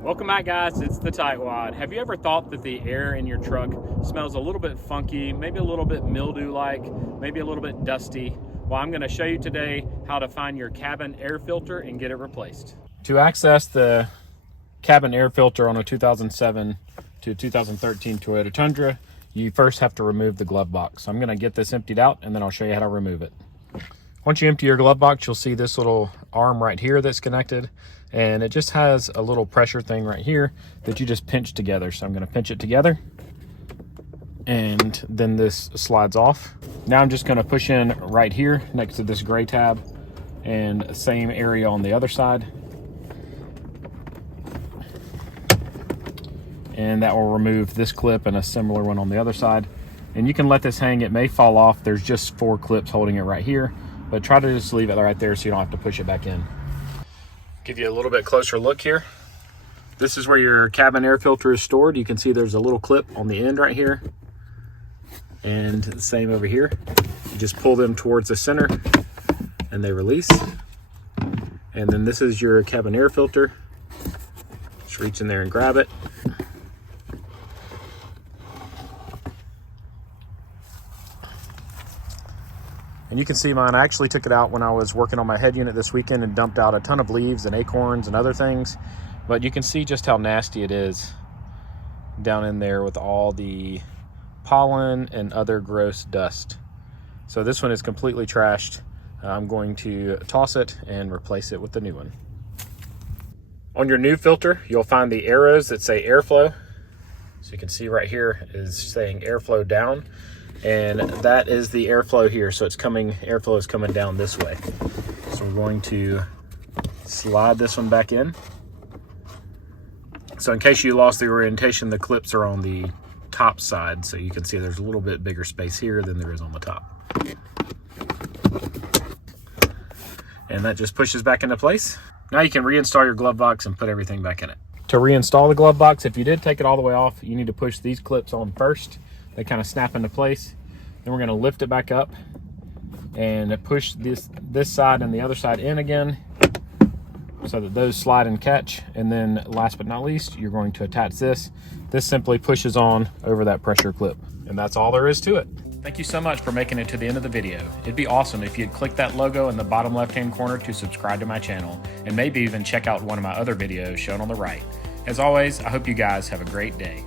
Welcome back, guys. It's the Tightwad. Have you ever thought that the air in your truck smells a little bit funky, maybe a little bit mildew-like, maybe a little bit dusty? Well, I'm going to show you today how to find your cabin air filter and get it replaced. To access the cabin air filter on a 2007 to 2013 Toyota Tundra, you first have to remove the glove box. So I'm going to get this emptied out and then I'll show you how to remove it. Once you empty your glove box, you'll see this little arm right here that's connected, and it just has a little pressure thing right here that you just pinch together. So I'm going to pinch it together, and then this slides off. Now I'm just going to push in right here next to this gray tab, and same area on the other side, and that will remove this clip and a similar one on the other side. And you can let this hang. It may fall off. There's just 4 clips holding it right here, but try to just leave it right there so you don't have to push it back in. Give you a little bit closer look here. This is where your cabin air filter is stored. You can see there's a little clip on the end right here, and the same over here. You just pull them towards the center and they release. And then this is your cabin air filter. Just reach in there and grab it. And you can see mine, I actually took it out when I was working on my head unit this weekend and dumped out a ton of leaves and acorns and other things. But you can see just how nasty it is down in there with all the pollen and other gross dust. So this one is completely trashed. I'm going to toss it and replace it with the new one. On your new filter, you'll find the arrows that say airflow. So you can see right here is saying airflow down. And that is the airflow here. So airflow is coming down this way. So we're going to slide this one back in. So in case you lost the orientation, the clips are on the top side. So you can see there's a little bit bigger space here than there is on the top. And that just pushes back into place. Now you can reinstall your glove box and put everything back in it. To reinstall the glove box, if you did take it all the way off, you need to push these clips on first. They kind of snap into place. Then we're going to lift it back up and push this side and the other side in again so that those slide and catch. And then last but not least, you're going to attach this. This simply pushes on over that pressure clip. And that's all there is to it. Thank you so much for making it to the end of the video. It'd be awesome if you'd click that logo in the bottom left-hand corner to subscribe to my channel, and maybe even check out one of my other videos shown on the right. As always, I hope you guys have a great day.